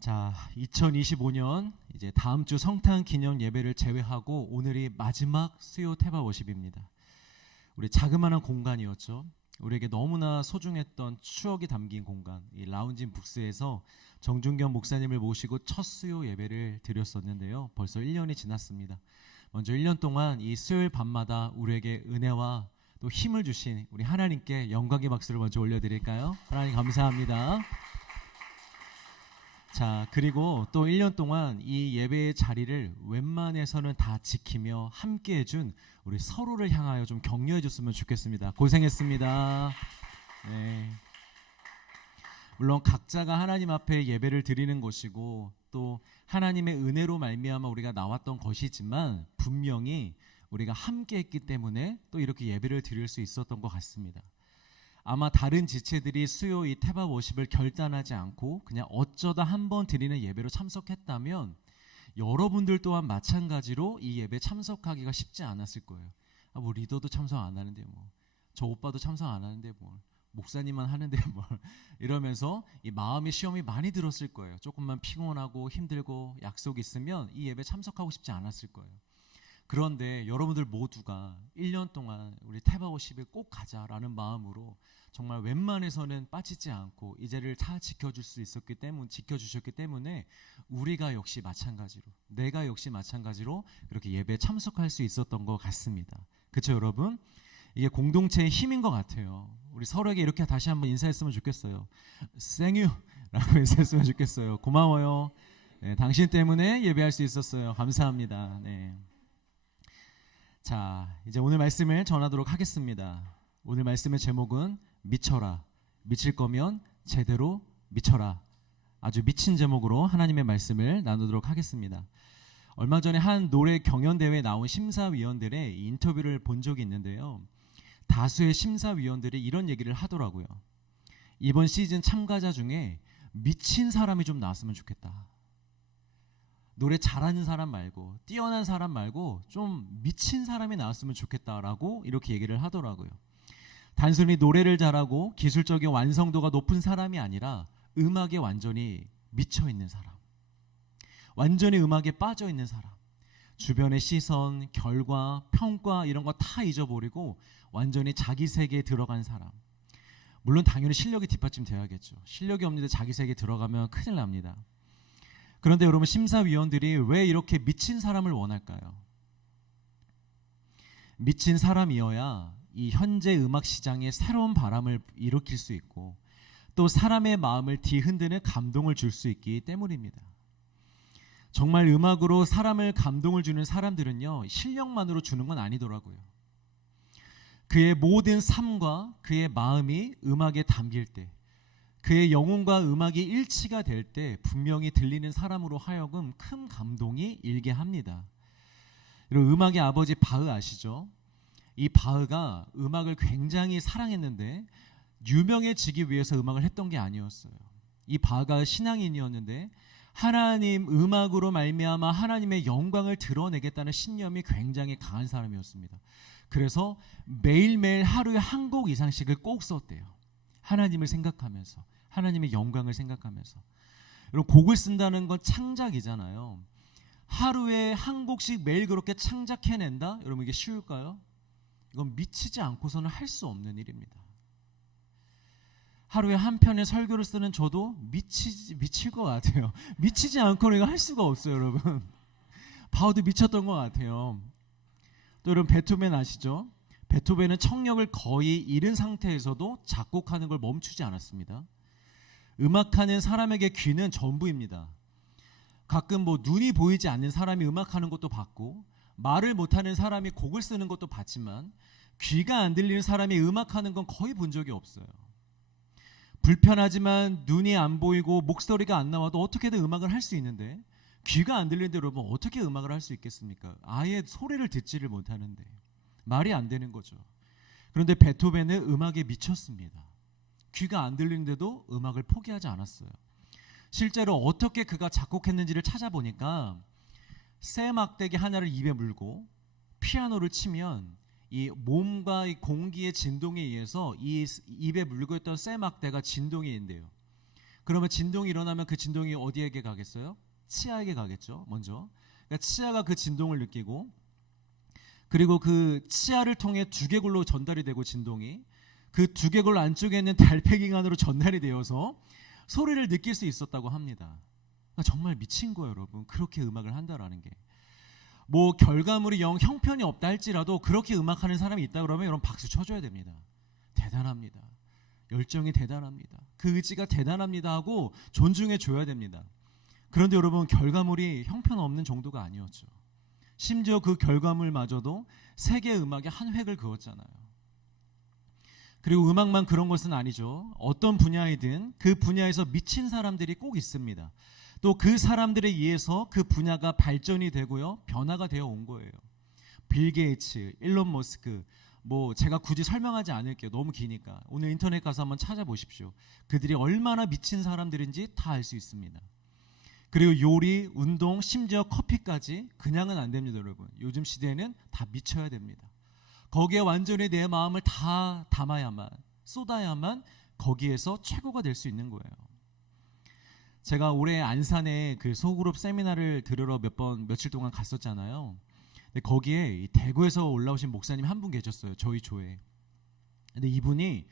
자, 2025년 이제 다음 주 성탄 기념 예배를 제외하고 오늘이 마지막 수요 태바 워십입니다. 우리 자그마한 공간이었죠. 우리에게 너무나 소중했던 추억이 담긴 공간, 이 라운진 북스에서 정준경 목사님을 모시고 첫 수요 예배를 드렸었는데요. 벌써 1년이 지났습니다. 먼저 1년 동안 이 수요일 밤마다 우리에게 은혜와 또 힘을 주신 우리 하나님께 영광의 박수를 먼저 올려드릴까요? 하나님 감사합니다. 자, 그리고 또 1년 동안 이 예배의 자리를 웬만해서는 다 지키며 함께 해준 우리 서로를 향하여 좀 격려해 줬으면 좋겠습니다. 고생했습니다. 네. 물론 각자가 하나님 앞에 예배를 드리는 것이고 또 하나님의 은혜로 말미암아 우리가 나왔던 것이지만 분명히 우리가 함께 했기 때문에 또 이렇게 예배를 드릴 수 있었던 것 같습니다. 아마 다른 지체들이 수요 이 태바 워십을 결단하지 않고 그냥 어쩌다 한번 드리는 예배로 참석했다면 여러분들 또한 마찬가지로 이 예배 참석하기가 쉽지 않았을 거예요. 뭐 리더도 참석 안 하는데 저 오빠도 참석 안 하는데 목사님만 하는데 이러면서 이 마음의 시험이 많이 들었을 거예요. 조금만 피곤하고 힘들고 약속이 있으면 이 예배 참석하고 싶지 않았을 거예요. 그런데 여러분들 모두가 1년 동안 우리 태바 워십에 꼭 가자라는 마음으로 정말 웬만해서는 빠지지 않고 이 자리를 다 지켜주셨기 때문에 우리가 역시 마찬가지로, 내가 역시 마찬가지로 그렇게 예배에 참석할 수 있었던 것 같습니다. 그렇죠, 여러분? 이게 공동체의 힘인 것 같아요. 우리 서로에게 이렇게 다시 한번 인사했으면 좋겠어요. 생유라고 인사했으면 좋겠어요. 고마워요. 네, 당신 때문에 예배할 수 있었어요. 감사합니다. 네. 자, 이제 오늘 말씀을 전하도록 하겠습니다. 오늘 말씀의 제목은 미쳐라. 미칠 거면 제대로 미쳐라. 아주 미친 제목으로 하나님의 말씀을 나누도록 하겠습니다. 얼마 전에 한 노래 경연대회에 나온 심사위원들의 인터뷰를 본 적이 있는데요. 다수의 심사위원들이 이런 얘기를 하더라고요. 이번 시즌 참가자 중에 미친 사람이 좀 나왔으면 좋겠다. 노래 잘하는 사람 말고 뛰어난 사람 말고 좀 미친 사람이 나왔으면 좋겠다라고 이렇게 얘기를 하더라고요. 단순히 노래를 잘하고 기술적인 완성도가 높은 사람이 아니라 음악에 완전히 미쳐있는 사람, 완전히 음악에 빠져있는 사람, 주변의 시선, 결과, 평가 이런 거 다 잊어버리고 완전히 자기 세계에 들어간 사람. 물론 당연히 실력이 뒷받침돼야겠죠. 실력이 없는데 자기 세계에 들어가면 큰일 납니다. 그런데 여러분, 심사위원들이 왜 이렇게 미친 사람을 원할까요? 미친 사람이어야 이 현재 음악 시장에 새로운 바람을 일으킬 수 있고 또 사람의 마음을 뒤흔드는 감동을 줄 수 있기 때문입니다. 정말 음악으로 사람을 감동을 주는 사람들은요, 실력만으로 주는 건 아니더라고요. 그의 모든 삶과 그의 마음이 음악에 담길 때, 그의 영혼과 음악이 일치가 될 때 분명히 들리는 사람으로 하여금 큰 감동이 일게 합니다. 여러분, 음악의 아버지 바흐 아시죠? 이 바흐가 음악을 굉장히 사랑했는데 유명해지기 위해서 음악을 했던 게 아니었어요. 이 바흐가 신앙인이었는데 하나님 음악으로 말미암아 하나님의 영광을 드러내겠다는 신념이 굉장히 강한 사람이었습니다. 그래서 매일매일 하루에 한 곡 이상씩을 꼭 썼대요. 하나님을 생각하면서, 하나님의 영광을 생각하면서. 여러분, 곡을 쓴다는 건 창작이잖아요. 하루에 한 곡씩 매일 그렇게 창작해낸다? 여러분, 이게 쉬울까요? 이건 미치지 않고서는 할 수 없는 일입니다. 하루에 한 편의 설교를 쓰는 저도 미칠 것 같아요. 미치지 않고는 이거 할 수가 없어요, 여러분. 바흐도 미쳤던 것 같아요. 또 여러분, 베토벤 아시죠? 베토벤은 청력을 거의 잃은 상태에서도 작곡하는 걸 멈추지 않았습니다. 음악하는 사람에게 귀는 전부입니다. 가끔 눈이 보이지 않는 사람이 음악하는 것도 봤고 말을 못하는 사람이 곡을 쓰는 것도 봤지만 귀가 안 들리는 사람이 음악하는 건 거의 본 적이 없어요. 불편하지만 눈이 안 보이고 목소리가 안 나와도 어떻게든 음악을 할 수 있는데 귀가 안 들리는데 여러분, 어떻게 음악을 할 수 있겠습니까? 아예 소리를 듣지를 못하는데 말이 안 되는 거죠. 그런데 베토벤은 음악에 미쳤습니다. 귀가 안 들리는데도 음악을 포기하지 않았어요. 실제로 어떻게 그가 작곡했는지를 찾아보니까 쇠 막대기 하나를 입에 물고 피아노를 치면 이 몸과 이 공기의 진동에 의해서 이 입에 물고 있던 쇠 막대가 진동이 된대요. 그러면 진동이 일어나면 그 진동이 어디에게 가겠어요? 치아에게 가겠죠. 먼저. 그러니까 치아가 그 진동을 느끼고, 그리고 그 치아를 통해 두개골로 전달이 되고, 진동이 그 두개골 안쪽에 있는 달팽이관으로 전달이 되어서 소리를 느낄 수 있었다고 합니다. 그러니까 정말 미친 거예요, 여러분. 그렇게 음악을 한다라는 게. 뭐 결과물이 영 형편이 없다 할지라도 그렇게 음악하는 사람이 있다 그러면 여러분 박수 쳐줘야 됩니다. 대단합니다. 열정이 대단합니다. 그 의지가 대단합니다 하고 존중해 줘야 됩니다. 그런데 여러분, 결과물이 형편없는 정도가 아니었죠. 심지어 그 결과물마저도 세계 음악의 한 획을 그었잖아요. 그리고 음악만 그런 것은 아니죠. 어떤 분야이든 그 분야에서 미친 사람들이 꼭 있습니다. 또 그 사람들에 의해서 그 분야가 발전이 되고요, 변화가 되어 온 거예요. 빌 게이츠, 일론 머스크, 뭐 제가 굳이 설명하지 않을게요. 너무 기니까. 오늘 인터넷 가서 한번 찾아보십시오. 그들이 얼마나 미친 사람들인지 다 알 수 있습니다. 그리고 요리, 운동, 심지어 커피까지 그냥은 안 됩니다, 여러분. 요즘 시대에는 다 미쳐야 됩니다. 거기에 완전히 내 마음을 다 담아야만, 쏟아야만 거기에서 최고가 될 수 있는 거예요. 제가 올해 안산에 그 소그룹 세미나를 들으러 며칠 동안 갔었잖아요. 근데 거기에 대구에서 올라오신 목사님 한 분 계셨어요. 저희 조에. 근데 이분이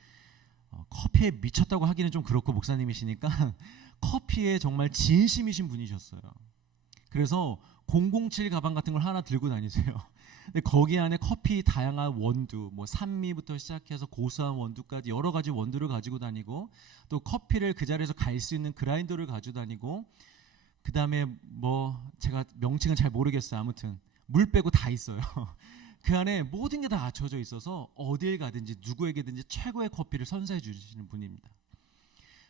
커피에 미쳤다고 하기는 좀 그렇고, 목사님이시니까 커피에 정말 진심이신 분이셨어요. 그래서 007 가방 같은 걸 하나 들고 다니세요. 근데 거기 안에 커피 다양한 원두, 뭐 산미부터 시작해서 고소한 원두까지 여러 가지 원두를 가지고 다니고, 또 커피를 그 자리에서 갈 수 있는 그라인더를 가지고 다니고, 그 다음에 뭐 제가 명칭은 잘 모르겠어요. 아무튼 물 빼고 다 있어요. 그 안에 모든 게 다 갖춰져 있어서 어딜 가든지 누구에게든지 최고의 커피를 선사해 주시는 분입니다.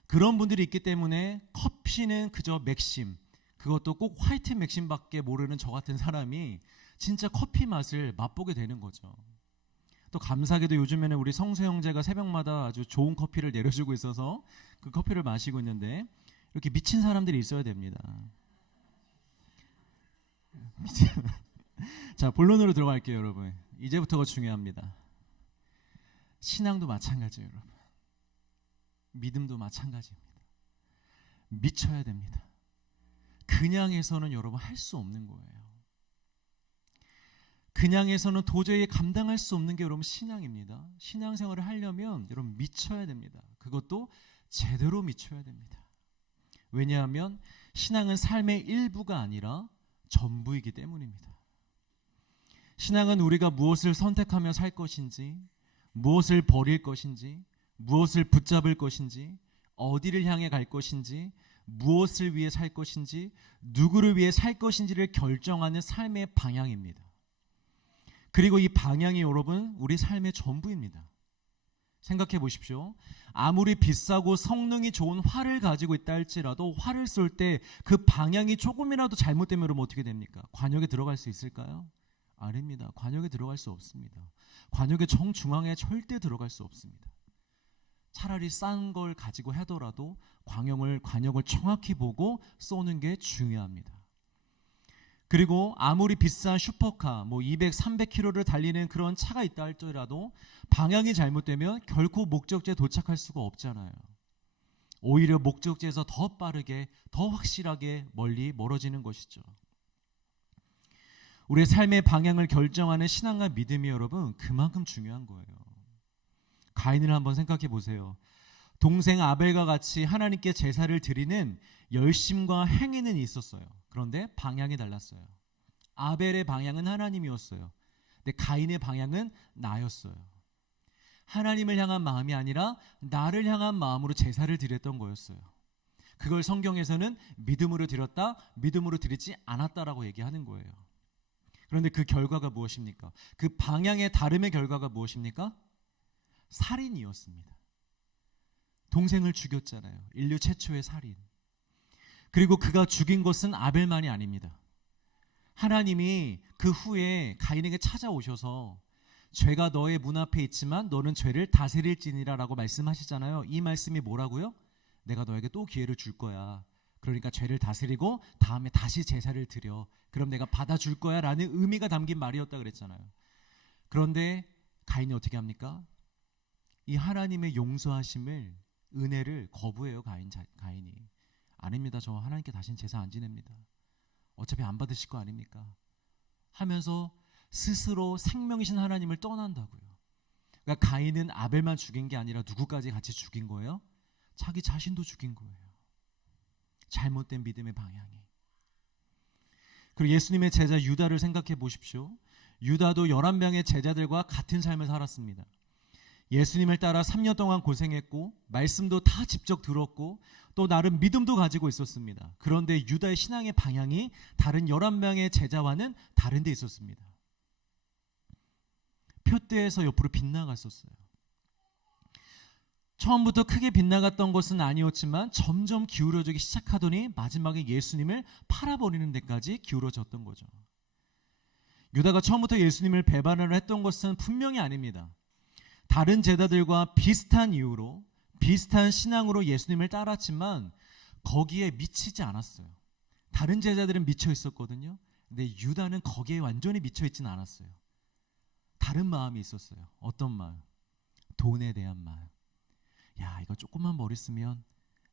그런 분들이 있기 때문에 커피는 그저 맥심, 그것도 꼭 화이트 맥심밖에 모르는 저 같은 사람이 진짜 커피 맛을 맛보게 되는 거죠. 또 감사하게도 요즘에는 우리 성수 형제가 새벽마다 아주 좋은 커피를 내려주고 있어서 그 커피를 마시고 있는데, 이렇게 미친 사람들이 있어야 됩니다. 자, 본론으로 들어갈게요, 여러분. 이제부터가 중요합니다. 신앙도 마찬가지예요, 여러분. 믿음도 마찬가지입니다. 미쳐야 됩니다. 그냥 해서는 여러분 할 수 없는 거예요. 그냥 해서는 도저히 감당할 수 없는 게 여러분 신앙입니다. 신앙생활을 하려면 여러분 미쳐야 됩니다. 그것도 제대로 미쳐야 됩니다. 왜냐하면 신앙은 삶의 일부가 아니라 전부이기 때문입니다. 신앙은 우리가 무엇을 선택하며 살 것인지, 무엇을 버릴 것인지, 무엇을 붙잡을 것인지, 어디를 향해 갈 것인지, 무엇을 위해 살 것인지, 누구를 위해 살 것인지를 결정하는 삶의 방향입니다. 그리고 이 방향이 여러분 우리 삶의 전부입니다. 생각해 보십시오. 아무리 비싸고 성능이 좋은 활을 가지고 있다 할지라도 활을 쏠 때 그 방향이 조금이라도 잘못되면 여러분 어떻게 됩니까? 관역에 들어갈 수 있을까요? 아닙니다. 관역에 들어갈 수 없습니다. 관역의 정중앙에 절대 들어갈 수 없습니다. 차라리 싼 걸 가지고 하더라도 관역을 정확히 보고 쏘는 게 중요합니다. 그리고 아무리 비싼 슈퍼카, 뭐 200, 300km를 달리는 그런 차가 있다 할지라도 방향이 잘못되면 결코 목적지에 도착할 수가 없잖아요. 오히려 목적지에서 더 빠르게, 더 확실하게 멀어지는 것이죠. 우리의 삶의 방향을 결정하는 신앙과 믿음이 여러분 그만큼 중요한 거예요. 가인을 한번 생각해 보세요. 동생 아벨과 같이 하나님께 제사를 드리는 열심과 행위는 있었어요. 그런데 방향이 달랐어요. 아벨의 방향은 하나님이었어요. 근데 가인의 방향은 나였어요. 하나님을 향한 마음이 아니라 나를 향한 마음으로 제사를 드렸던 거였어요. 그걸 성경에서는 믿음으로 드렸다, 믿음으로 드리지 않았다라고 얘기하는 거예요. 그런데 그 결과가 무엇입니까? 그 방향의 다름의 결과가 무엇입니까? 살인이었습니다. 동생을 죽였잖아요. 인류 최초의 살인. 그리고 그가 죽인 것은 아벨만이 아닙니다. 하나님이 그 후에 가인에게 찾아오셔서 죄가 너의 문 앞에 있지만 너는 죄를 다스릴지니라 라고 말씀하시잖아요. 이 말씀이 뭐라고요? 내가 너에게 또 기회를 줄 거야. 그러니까 죄를 다스리고 다음에 다시 제사를 드려. 그럼 내가 받아줄 거야 라는 의미가 담긴 말이었다 그랬잖아요. 그런데 가인이 어떻게 합니까? 이 하나님의 용서하심을 은혜를 거부해요. 가인이. 아닙니다. 저 하나님께 다신 제사 안 지냅니다. 어차피 안 받으실 거 아닙니까? 하면서 스스로 생명이신 하나님을 떠난다고요. 그러니까 가인은 아벨만 죽인 게 아니라 누구까지 같이 죽인 거예요? 자기 자신도 죽인 거예요. 잘못된 믿음의 방향이. 그리고 예수님의 제자 유다를 생각해 보십시오. 유다도 11명의 제자들과 같은 삶을 살았습니다. 예수님을 따라 3년 동안 고생했고 말씀도 다 직접 들었고 또 나름 믿음도 가지고 있었습니다. 그런데 유다의 신앙의 방향이 다른 11명의 제자와는 다른 데 있었습니다. 표대에서 옆으로 빗나갔었어요. 처음부터 크게 빗나갔던 것은 아니었지만 점점 기울어지기 시작하더니 마지막에 예수님을 팔아버리는 데까지 기울어졌던 거죠. 유다가 처음부터 예수님을 배반을 했던 것은 분명히 아닙니다. 다른 제자들과 비슷한 이유로 비슷한 신앙으로 예수님을 따랐지만 거기에 미치지 않았어요. 다른 제자들은 미쳐 있었거든요. 근데 유다는 거기에 완전히 미쳐 있지는 않았어요. 다른 마음이 있었어요. 어떤 마음? 돈에 대한 마음. 야, 이거 조금만 머리 쓰면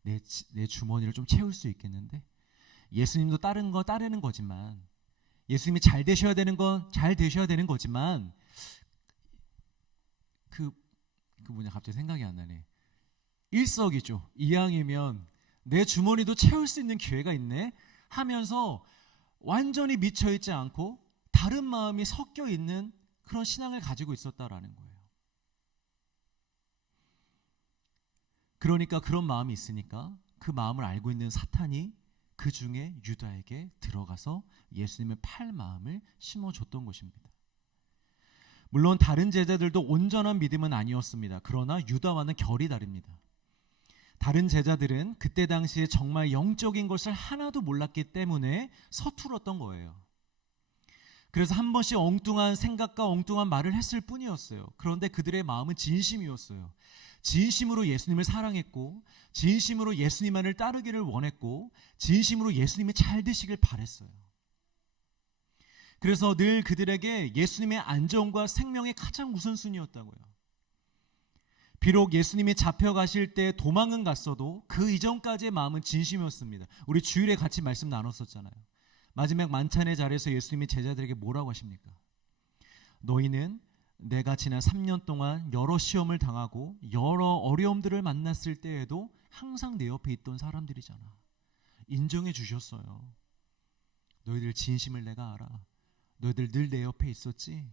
내 주머니를 좀 채울 수 있겠는데? 예수님도 다른 거 따르는 거지만, 예수님이 잘 되셔야 되는 건 잘 되셔야 되는 거지만, 갑자기 생각이 안 나네. 일석이조. 이왕이면 내 주머니도 채울 수 있는 기회가 있네 하면서 완전히 미쳐있지 않고 다른 마음이 섞여 있는 그런 신앙을 가지고 있었다라는 거예요. 그러니까 그런 마음이 있으니까 그 마음을 알고 있는 사탄이 그 중에 유다에게 들어가서 예수님의 팔 마음을 심어줬던 것입니다. 물론 다른 제자들도 온전한 믿음은 아니었습니다. 그러나 유다와는 결이 다릅니다. 다른 제자들은 그때 당시에 정말 영적인 것을 하나도 몰랐기 때문에 서툴었던 거예요. 그래서 한 번씩 엉뚱한 생각과 엉뚱한 말을 했을 뿐이었어요. 그런데 그들의 마음은 진심이었어요. 진심으로 예수님을 사랑했고 진심으로 예수님만을 따르기를 원했고 진심으로 예수님이 잘 되시길 바랬어요. 그래서 늘 그들에게 예수님의 안전과 생명이 가장 우선순위였다고요. 비록 예수님이 잡혀가실 때 도망은 갔어도 그 이전까지의 마음은 진심이었습니다. 우리 주일에 같이 말씀 나눴었잖아요. 마지막 만찬의 자리에서 예수님이 제자들에게 뭐라고 하십니까? 너희는 내가 지난 3년 동안 여러 시험을 당하고 여러 어려움들을 만났을 때에도 항상 내 옆에 있던 사람들이잖아. 인정해 주셨어요. 너희들 진심을 내가 알아. 너희들 늘 내 옆에 있었지.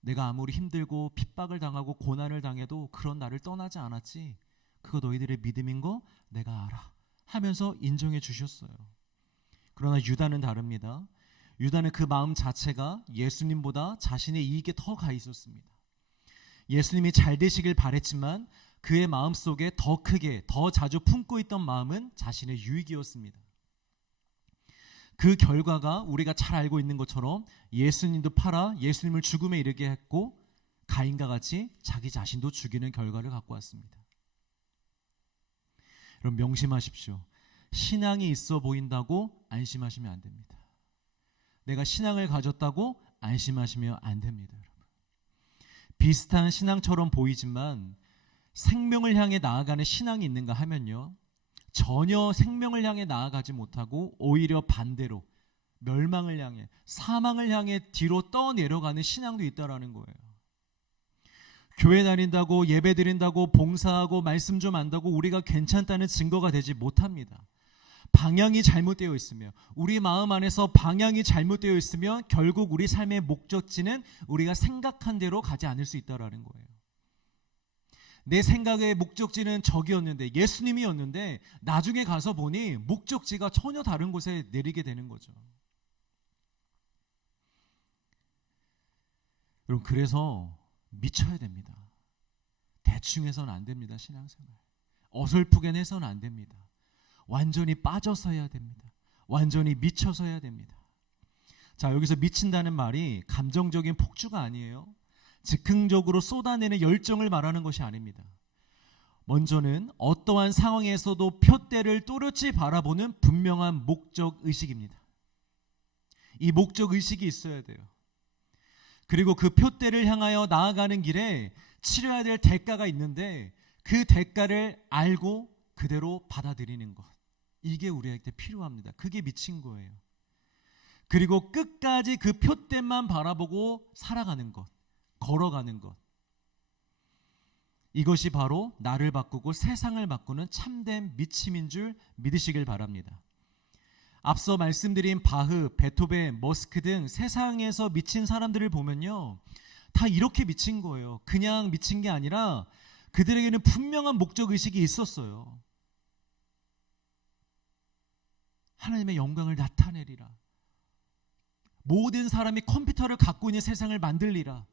내가 아무리 힘들고 핍박을 당하고 고난을 당해도 그런 나를 떠나지 않았지. 그거 너희들의 믿음인 거 내가 알아 하면서 인정해 주셨어요. 그러나 유다는 다릅니다. 유다는 그 마음 자체가 예수님보다 자신의 이익에 더 가 있었습니다. 예수님이 잘 되시길 바랬지만 그의 마음속에 더 크게 더 자주 품고 있던 마음은 자신의 유익이었습니다. 그 결과가 우리가 잘 알고 있는 것처럼 예수님도 팔아 예수님을 죽음에 이르게 했고 가인과 같이 자기 자신도 죽이는 결과를 갖고 왔습니다. 여러분 명심하십시오. 신앙이 있어 보인다고 안심하시면 안 됩니다. 내가 신앙을 가졌다고 안심하시면 안 됩니다. 여러분. 비슷한 신앙처럼 보이지만 생명을 향해 나아가는 신앙이 있는가 하면요, 전혀 생명을 향해 나아가지 못하고 오히려 반대로 멸망을 향해 사망을 향해 뒤로 떠내려가는 신앙도 있다라는 거예요. 교회 다닌다고 예배 드린다고 봉사하고 말씀 좀 안다고 우리가 괜찮다는 증거가 되지 못합니다. 방향이 잘못되어 있으며 우리 마음 안에서 방향이 잘못되어 있으면 결국 우리 삶의 목적지는 우리가 생각한 대로 가지 않을 수 있다라는 거예요. 내 생각의 목적지는 저기였는데 예수님이었는데 나중에 가서 보니 목적지가 전혀 다른 곳에 내리게 되는 거죠. 여러분 그래서 미쳐야 됩니다. 대충 해서는 안 됩니다. 신앙생활 어설프게 해서는 안 됩니다. 완전히 빠져서 해야 됩니다. 완전히 미쳐서 해야 됩니다. 자, 여기서 미친다는 말이 감정적인 폭주가 아니에요. 즉흥적으로 쏟아내는 열정을 말하는 것이 아닙니다. 먼저는 어떠한 상황에서도 표대를 또렷이 바라보는 분명한 목적의식입니다. 이 목적의식이 있어야 돼요. 그리고 그 표대를 향하여 나아가는 길에 치러야 될 대가가 있는데 그 대가를 알고 그대로 받아들이는 것, 이게 우리에게 필요합니다. 그게 미친 거예요. 그리고 끝까지 그 표대만 바라보고 살아가는 것, 걸어가는 것, 이것이 바로 나를 바꾸고 세상을 바꾸는 참된 미침인 줄 믿으시길 바랍니다. 앞서 말씀드린 바흐, 베토벤, 머스크 등 세상에서 미친 사람들을 보면요, 다 이렇게 미친 거예요. 그냥 미친 게 아니라 그들에게는 분명한 목적의식이 있었어요. 하나님의 영광을 나타내리라, 모든 사람이 컴퓨터를 갖고 있는 세상을 만들리라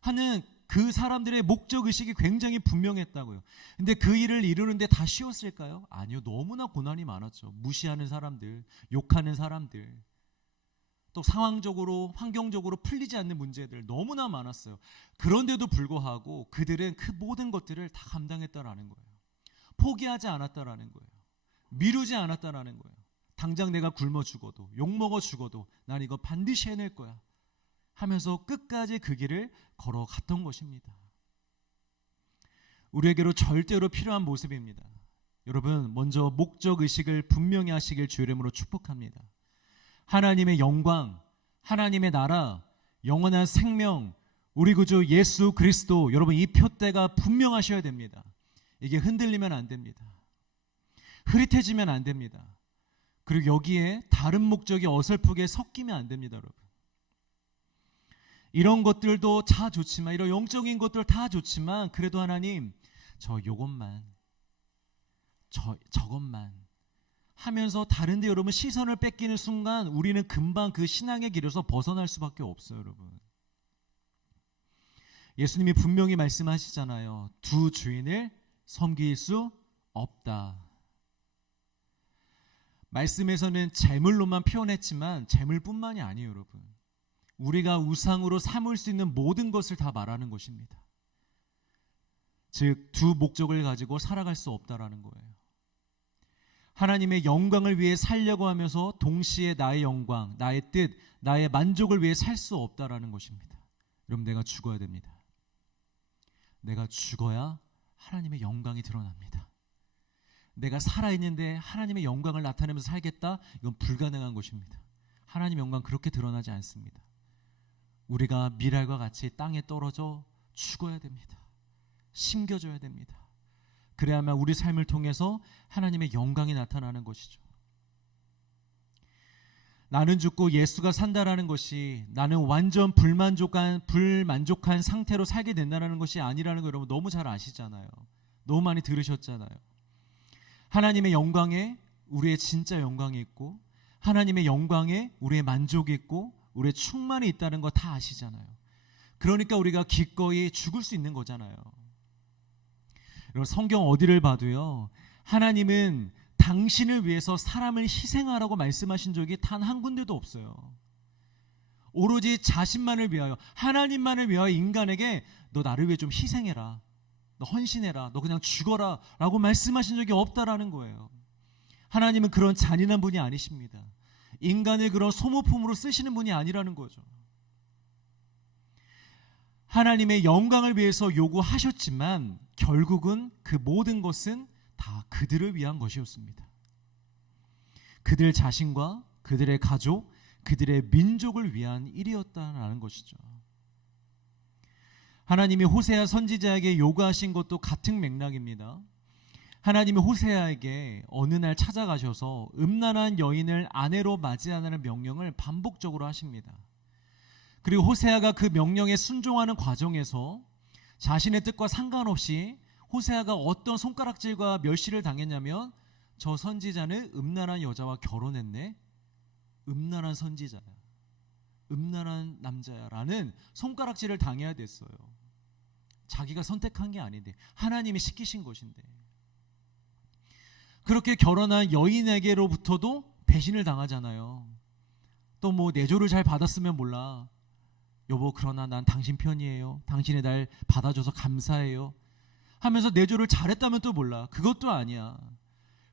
하는 그 사람들의 목적의식이 굉장히 분명했다고요. 근데 그 일을 이루는데 다 쉬웠을까요? 아니요. 너무나 고난이 많았죠. 무시하는 사람들, 욕하는 사람들, 또 상황적으로, 환경적으로 풀리지 않는 문제들 너무나 많았어요. 그런데도 불구하고 그들은 그 모든 것들을 다 감당했다라는 거예요. 포기하지 않았다라는 거예요. 미루지 않았다라는 거예요. 당장 내가 굶어 죽어도, 욕먹어 죽어도 난 이거 반드시 해낼 거야 하면서 끝까지 그 길을 걸어갔던 것입니다. 우리에게로 절대로 필요한 모습입니다. 여러분, 먼저 목적의식을 분명히 하시길 주의 이름으로 축복합니다. 하나님의 영광, 하나님의 나라, 영원한 생명, 우리 구주 예수 그리스도, 여러분 이 표대가 분명하셔야 됩니다. 이게 흔들리면 안 됩니다. 흐릿해지면 안 됩니다. 그리고 여기에 다른 목적이 어설프게 섞이면 안 됩니다. 여러분, 이런 것들도 다 좋지만, 이런 영적인 것들 다 좋지만, 그래도 하나님 저 요것만, 저것만 하면서 다른데 여러분 시선을 뺏기는 순간 우리는 금방 그 신앙의 길에서 벗어날 수밖에 없어요. 여러분, 예수님이 분명히 말씀하시잖아요. 두 주인을 섬길 수 없다. 말씀에서는 재물로만 표현했지만 재물뿐만이 아니에요. 여러분, 우리가 우상으로 삼을 수 있는 모든 것을 다 말하는 것입니다. 즉, 두 목적을 가지고 살아갈 수 없다라는 거예요. 하나님의 영광을 위해 살려고 하면서 동시에 나의 영광, 나의 뜻, 나의 만족을 위해 살 수 없다라는 것입니다. 여러분, 내가 죽어야 됩니다. 내가 죽어야 하나님의 영광이 드러납니다. 내가 살아있는데 하나님의 영광을 나타내면서 살겠다? 이건 불가능한 것입니다. 하나님의 영광 그렇게 드러나지 않습니다. 우리가 미랄과 같이 땅에 떨어져 죽어야 됩니다. 심겨져야 됩니다. 그래야만 우리 삶을 통해서 하나님의 영광이 나타나는 것이죠. 나는 죽고 예수가 산다라는 것이 나는 완전 불만족한 상태로 살게 된다는 것이 아니라는 거 여러분 너무 잘 아시잖아요. 너무 많이 들으셨잖아요. 하나님의 영광에 우리의 진짜 영광이 있고, 하나님의 영광에 우리의 만족이 있고, 우리의 충만이 있다는 거 다 아시잖아요. 그러니까 우리가 기꺼이 죽을 수 있는 거잖아요. 여러분, 성경 어디를 봐도요, 하나님은 당신을 위해서 사람을 희생하라고 말씀하신 적이 단 한 군데도 없어요. 오로지 자신만을 위하여, 하나님만을 위하여 인간에게 너 나를 위해 좀 희생해라, 너 헌신해라, 너 그냥 죽어라 라고 말씀하신 적이 없다라는 거예요. 하나님은 그런 잔인한 분이 아니십니다. 인간을 그런 소모품으로 쓰시는 분이 아니라는 거죠. 하나님의 영광을 위해서 요구하셨지만 결국은 그 모든 것은 다 그들을 위한 것이었습니다. 그들 자신과 그들의 가족, 그들의 민족을 위한 일이었다는 것이죠. 하나님이 호세아 선지자에게 요구하신 것도 같은 맥락입니다. 하나님이 호세아에게 어느 날 찾아가셔서 음란한 여인을 아내로 맞이하라는 명령을 반복적으로 하십니다. 그리고 호세아가 그 명령에 순종하는 과정에서 자신의 뜻과 상관없이 호세아가 어떤 손가락질과 멸시를 당했냐면, 저 선지자는 음란한 여자와 결혼했네, 음란한 선지자야, 음란한 남자야 라는 손가락질을 당해야 됐어요. 자기가 선택한 게 아닌데 하나님이 시키신 것인데. 그렇게 결혼한 여인에게로부터도 배신을 당하잖아요. 또 뭐 내조를 잘 받았으면 몰라, 여보 그러나 난 당신 편이에요, 당신이 날 받아줘서 감사해요 하면서 내조를 잘했다면 또 몰라, 그것도 아니야.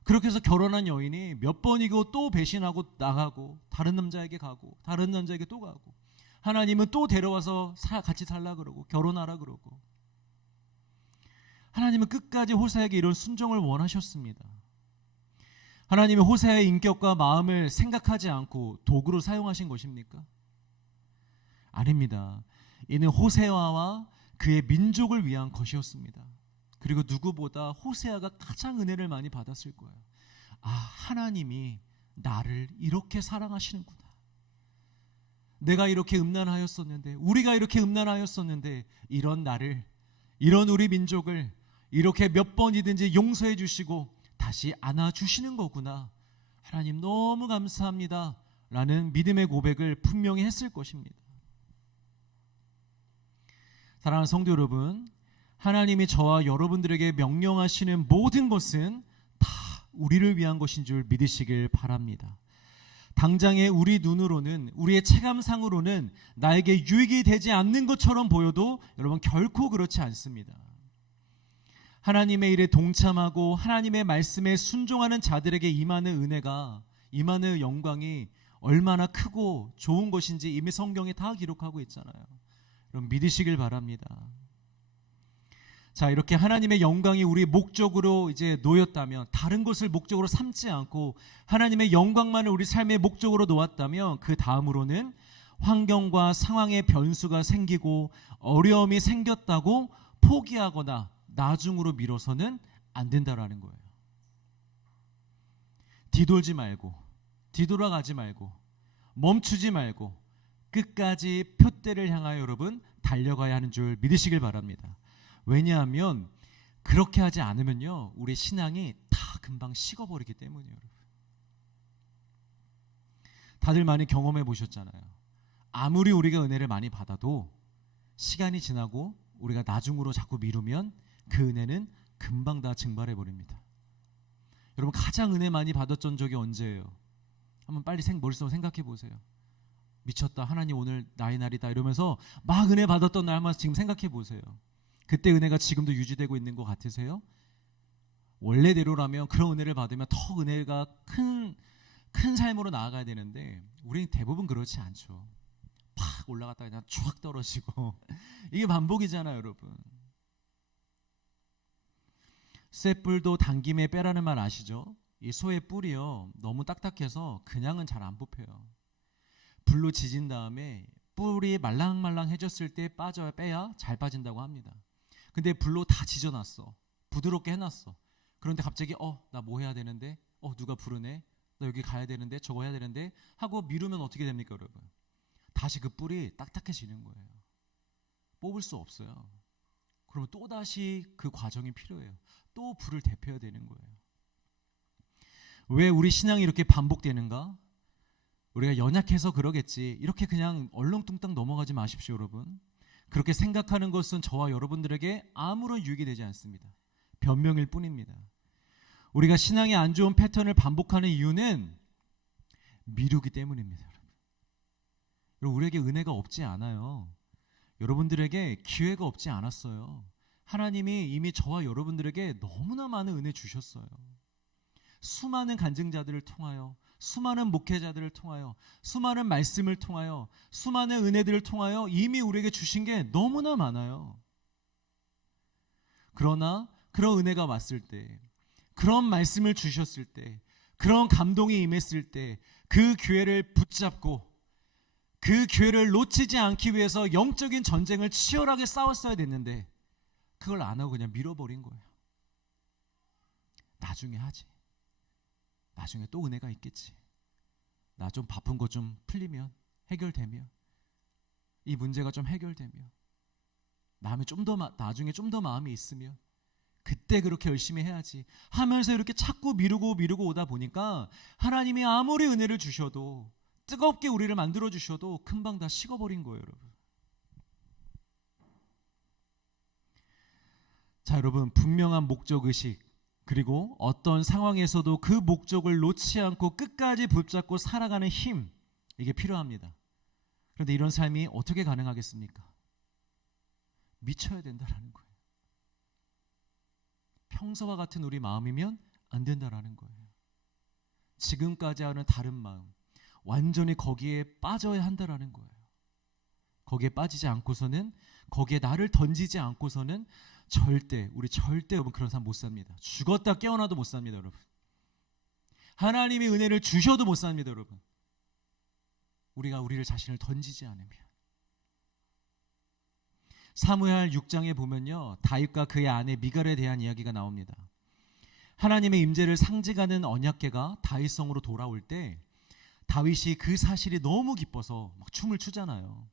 그렇게 해서 결혼한 여인이 몇 번이고 또 배신하고 나가고, 다른 남자에게 가고, 다른 남자에게 또 가고, 하나님은 또 데려와서 같이 살라 그러고 결혼하라 그러고. 하나님은 끝까지 호세아에게 이런 순종을 원하셨습니다. 하나님이 호세아의 인격과 마음을 생각하지 않고 도구로 사용하신 것입니까? 아닙니다. 이는 호세아와 그의 민족을 위한 것이었습니다. 그리고 누구보다 호세아가 가장 은혜를 많이 받았을 거예요. 아, 하나님이 나를 이렇게 사랑하시는구나. 내가 이렇게 음란하였었는데, 우리가 이렇게 음란하였었는데, 이런 나를, 이런 우리 민족을 이렇게 몇 번이든지 용서해 주시고 다시 안아주시는 거구나. 하나님 너무 감사합니다 라는 믿음의 고백을 분명히 했을 것입니다. 사랑하는 성도 여러분, 하나님이 저와 여러분들에게 명령하시는 모든 것은 다 우리를 위한 것인 줄 믿으시길 바랍니다. 당장의 우리 눈으로는, 우리의 체감상으로는 나에게 유익이 되지 않는 것처럼 보여도 여러분 결코 그렇지 않습니다. 하나님의 일에 동참하고 하나님의 말씀에 순종하는 자들에게 임하는 은혜가, 임하는 영광이 얼마나 크고 좋은 것인지 이미 성경에 다 기록하고 있잖아요. 여러분 믿으시길 바랍니다. 자, 이렇게 하나님의 영광이 우리의 목적으로 이제 놓였다면, 다른 것을 목적으로 삼지 않고 하나님의 영광만을 우리 삶의 목적으로 놓았다면, 그 다음으로는 환경과 상황의 변수가 생기고 어려움이 생겼다고 포기하거나 나중으로 미뤄서는 안 된다라는 거예요. 뒤돌지 말고, 뒤돌아가지 말고, 멈추지 말고 끝까지 표대를 향하여 여러분 달려가야 하는 줄 믿으시길 바랍니다. 왜냐하면 그렇게 하지 않으면요, 우리 신앙이 다 금방 식어버리기 때문이에요. 여러분. 다들 많이 경험해 보셨잖아요. 아무리 우리가 은혜를 많이 받아도 시간이 지나고 우리가 나중으로 자꾸 미루면 그 은혜는 금방 다 증발해 버립니다. 여러분 가장 은혜 많이 받았던 적이 언제예요? 한번 빨리 머릿속으로 생각해 보세요. 미쳤다, 하나님 오늘 나의 날이다 이러면서 막 은혜 받았던 날 한번 지금 생각해 보세요. 그때 은혜가 지금도 유지되고 있는 것 같으세요? 원래대로라면 그런 은혜를 받으면 더 은혜가 큰 삶으로 나아가야 되는데 우리는 대부분 그렇지 않죠. 팍 올라갔다가 그냥 쫙 떨어지고 이게 반복이잖아요. 여러분, 쇠뿔도 당김에 빼라는 말 아시죠? 이 소의 뿔이요 너무 딱딱해서 그냥은 잘 안 뽑혀요. 불로 지진 다음에 뿔이 말랑말랑해졌을 때 빼야 잘 빠진다고 합니다. 근데 불로 다 지져놨어, 부드럽게 해놨어. 그런데 갑자기 나 뭐 해야 되는데, 누가 부르네, 나 여기 가야 되는데, 저거 해야 되는데 하고 미루면 어떻게 됩니까 여러분? 다시 그 뿔이 딱딱해지는 거예요. 뽑을 수 없어요. 그러면 또다시 그 과정이 필요해요. 또 불을 데펴야 되는 거예요. 왜 우리 신앙이 이렇게 반복되는가? 우리가 연약해서 그러겠지, 이렇게 그냥 얼렁뚱땅 넘어가지 마십시오. 여러분, 그렇게 생각하는 것은 저와 여러분들에게 아무런 유익이 되지 않습니다. 변명일 뿐입니다. 우리가 신앙이 안 좋은 패턴을 반복하는 이유는 미루기 때문입니다. 여러분, 우리에게 은혜가 없지 않아요. 여러분들에게 기회가 없지 않았어요. 하나님이 이미 저와 여러분들에게 너무나 많은 은혜 주셨어요. 수많은 간증자들을 통하여, 수많은 목회자들을 통하여, 수많은 말씀을 통하여, 수많은 은혜들을 통하여 이미 우리에게 주신 게 너무나 많아요. 그러나 그런 은혜가 왔을 때, 그런 말씀을 주셨을 때, 그런 감동이 임했을 때 그 기회를 붙잡고 그 기회를 놓치지 않기 위해서 영적인 전쟁을 치열하게 싸웠어야 됐는데 그걸 안 하고 그냥 밀어버린 거예요. 나중에 하지, 나중에 또 은혜가 있겠지, 나 좀 바쁜 거 좀 풀리면, 해결되면, 이 문제가 좀 해결되면, 나중에 좀 더 마음이 있으면 그때 그렇게 열심히 해야지 하면서 이렇게 자꾸 미루고 오다 보니까 하나님이 아무리 은혜를 주셔도, 뜨겁게 우리를 만들어 주셔도 금방 다 식어버린 거예요. 여러분, 자, 여러분, 분명한 목적의식, 그리고 어떤 상황에서도 그 목적을 놓지 않고 끝까지 붙잡고 살아가는 힘, 이게 필요합니다. 그런데 이런 삶이 어떻게 가능하겠습니까? 미쳐야 된다라는 거예요. 평소와 같은 우리 마음이면 안 된다라는 거예요. 지금까지 하는 다른 마음, 완전히 거기에 빠져야 한다라는 거예요. 거기에 빠지지 않고서는, 거기에 나를 던지지 않고서는 우리 절대 여러분 그런 삶 못 삽니다. 죽었다 깨어나도 못 삽니다, 여러분. 하나님이 은혜를 주셔도 못 삽니다, 여러분. 우리가 우리를 자신을 던지지 않으면. 사무엘 6장에 보면요, 다윗과 그의 아내 미갈에 대한 이야기가 나옵니다. 하나님의 임재를 상징하는 언약궤가 다윗성으로 돌아올 때 다윗이 그 사실이 너무 기뻐서 막 춤을 추잖아요.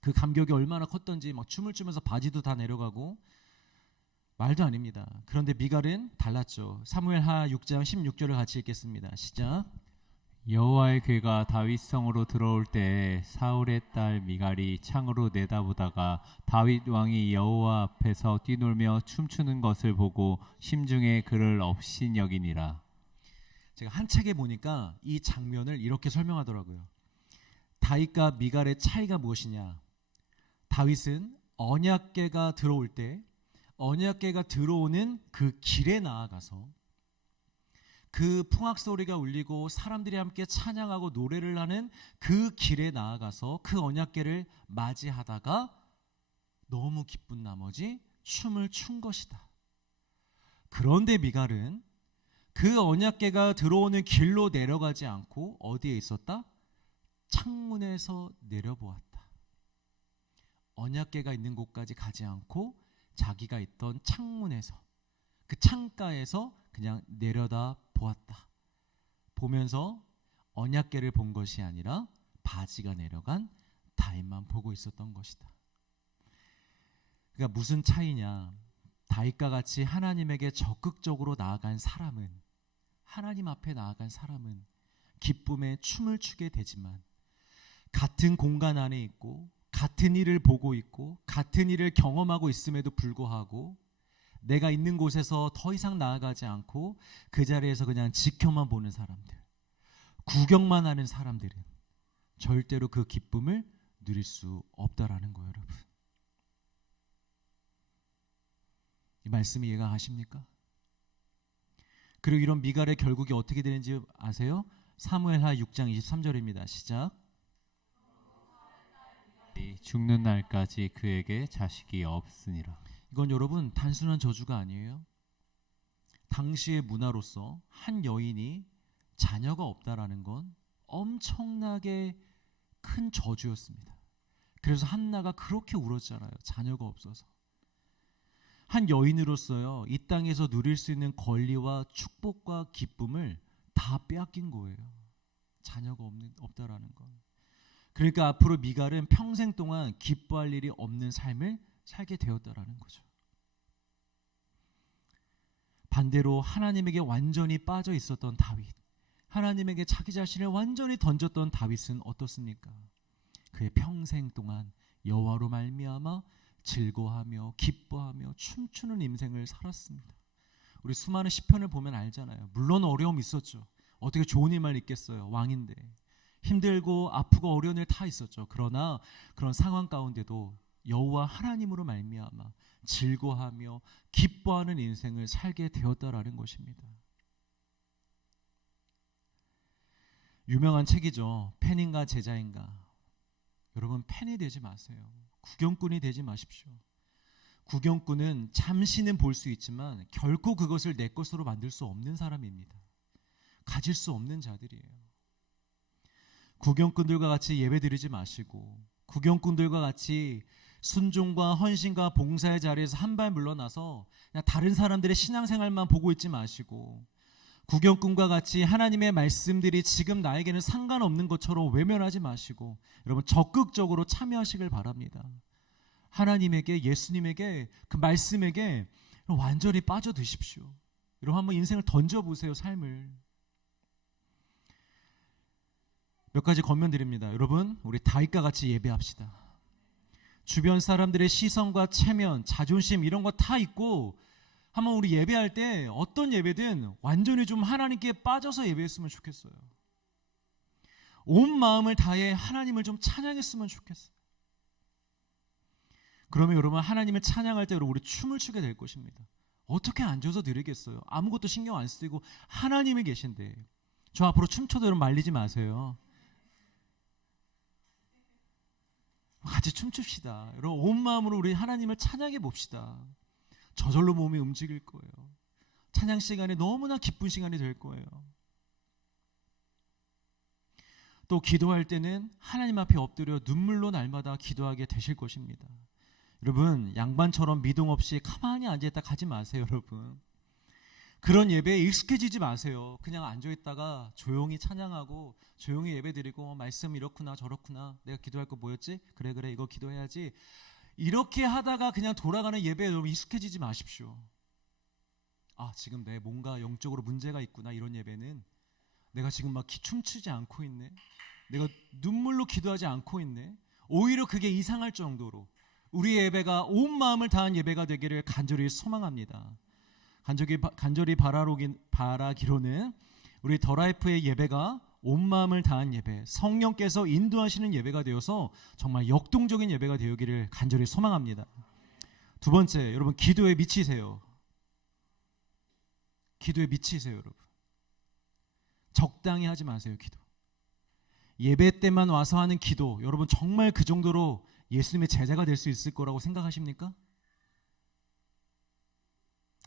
그 감격이 얼마나 컸던지 막 춤을 추면서 바지도 다 내려가고 말도 아닙니다. 그런데 미갈은 달랐죠. 사무엘하 6장 16절을 같이 읽겠습니다. 시작. 여호와의 궤가 다윗성으로 들어올 때 사울의 딸 미갈이 창으로 내다보다가 다윗 왕이 여호와 앞에서 뛰놀며 춤추는 것을 보고 심중에 그를 업신여기니라. 제가 한 책에 보니까 이 장면을 이렇게 설명하더라고요. 다윗과 미갈의 차이가 무엇이냐? 다윗은 언약궤가 들어올 때 언약궤가 들어오는 그 길에 나아가서 그 풍악 소리가 울리고 사람들이 함께 찬양하고 노래를 하는 그 길에 나아가서 그 언약궤를 맞이하다가 너무 기쁜 나머지 춤을 춘 것이다. 그런데 미갈은 그 언약궤가 들어오는 길로 내려가지 않고 어디에 있었다? 창문에서 내려보았다. 언약궤가 있는 곳까지 가지 않고 자기가 있던 창문에서, 그 창가에서 그냥 내려다 보았다. 보면서 언약궤를 본 것이 아니라 바지가 내려간 다윗만 보고 있었던 것이다. 그러니까 무슨 차이냐? 다윗과 같이 하나님에게 적극적으로 나아간 사람은, 하나님 앞에 나아간 사람은 기쁨에 춤을 추게 되지만, 같은 공간 안에 있고 같은 일을 보고 있고 같은 일을 경험하고 있음에도 불구하고 내가 있는 곳에서 더 이상 나아가지 않고 그 자리에서 그냥 지켜만 보는 사람들, 구경만 하는 사람들은 절대로 그 기쁨을 누릴 수 없다라는 거예요, 여러분. 이 말씀이 이해가 가십니까? 그리고 이런 미갈의 결국이 어떻게 되는지 아세요? 사무엘하 6장 23절입니다. 시작. 죽는 날까지 그에게 자식이 없으니라. 이건 여러분 단순한 저주가 아니에요. 당시의 문화로서 한 여인이 자녀가 없다라는 건 엄청나게 큰 저주였습니다. 그래서 한나가 그렇게 울었잖아요. 자녀가 없어서. 한 여인으로서요, 이 땅에서 누릴 수 있는 권리와 축복과 기쁨을 다 빼앗긴 거예요. 자녀가 없다라는 건. 그러니까 앞으로 미갈은 평생 동안 기뻐할 일이 없는 삶을 살게 되었다라는 거죠. 반대로 하나님에게 완전히 빠져 있었던 다윗, 하나님에게 자기 자신을 완전히 던졌던 다윗은 어떻습니까? 그의 평생 동안 여호와로 말미암아 즐거워하며 기뻐하며 춤추는 인생을 살았습니다. 우리 수많은 시편을 보면 알잖아요. 물론 어려움이 있었죠. 어떻게 좋은 일만 있겠어요. 왕인데 힘들고 아프고 어려운 일 다 있었죠. 그러나 그런 상황 가운데도 여호와 하나님으로 말미암아 즐거워하며 기뻐하는 인생을 살게 되었다라는 것입니다. 유명한 책이죠. 팬인가 제자인가. 여러분, 팬이 되지 마세요. 구경꾼이 되지 마십시오. 구경꾼은 잠시는 볼 수 있지만 결코 그것을 내 것으로 만들 수 없는 사람입니다. 가질 수 없는 자들이에요. 구경꾼들과 같이 예배드리지 마시고, 구경꾼들과 같이 순종과 헌신과 봉사의 자리에서 한 발 물러나서 그냥 다른 사람들의 신앙생활만 보고 있지 마시고, 구경꾼과 같이 하나님의 말씀들이 지금 나에게는 상관없는 것처럼 외면하지 마시고, 여러분 적극적으로 참여하시길 바랍니다. 하나님에게, 예수님에게, 그 말씀에게 완전히 빠져드십시오. 여러분 한번 인생을 던져보세요. 삶을. 몇 가지 권면 드립니다. 여러분, 우리 다윗과 같이 예배합시다. 주변 사람들의 시선과 체면, 자존심 이런 거 다 있고, 한번 우리 예배할 때 어떤 예배든 완전히 좀 하나님께 빠져서 예배했으면 좋겠어요. 온 마음을 다해 하나님을 좀 찬양했으면 좋겠어요. 그러면 여러분, 하나님을 찬양할 때 우리 춤을 추게 될 것입니다. 어떻게 앉아서 드리겠어요? 아무것도 신경 안 쓰고 하나님이 계신데. 저 앞으로 춤춰도 여러분 말리지 마세요. 같이 춤춥시다. 여러분 온 마음으로 우리 하나님을 찬양해 봅시다. 저절로 몸이 움직일 거예요. 찬양 시간이 너무나 기쁜 시간이 될 거예요. 또 기도할 때는 하나님 앞에 엎드려 눈물로 날마다 기도하게 되실 것입니다. 여러분, 양반처럼 미동 없이 가만히 앉아있다 가지 마세요. 여러분, 그런 예배에 익숙해지지 마세요. 그냥 앉아있다가 조용히 찬양하고 조용히 예배드리고 말씀 이렇구나 저렇구나, 내가 기도할 거 뭐였지? 그래 이거 기도해야지, 이렇게 하다가 그냥 돌아가는 예배에 여러분 익숙해지지 마십시오. 아, 지금 내 뭔가 영적으로 문제가 있구나. 이런 예배는 내가 지금 막 춤추지 않고 있네, 내가 눈물로 기도하지 않고 있네, 오히려 그게 이상할 정도로 우리의 예배가 온 마음을 다한 예배가 되기를 간절히 소망합니다. 간절히 바라기로는 우리 더라이프의 예배가 온 마음을 다한 예배, 성령께서 인도하시는 예배가 되어서 정말 역동적인 예배가 되기를 간절히 소망합니다. 두 번째, 여러분, 기도에 미치세요. 기도에 미치세요. 여러분, 적당히 하지 마세요. 기도, 예배 때만 와서 하는 기도, 여러분 정말 그 정도로 예수님의 제자가 될 수 있을 거라고 생각하십니까?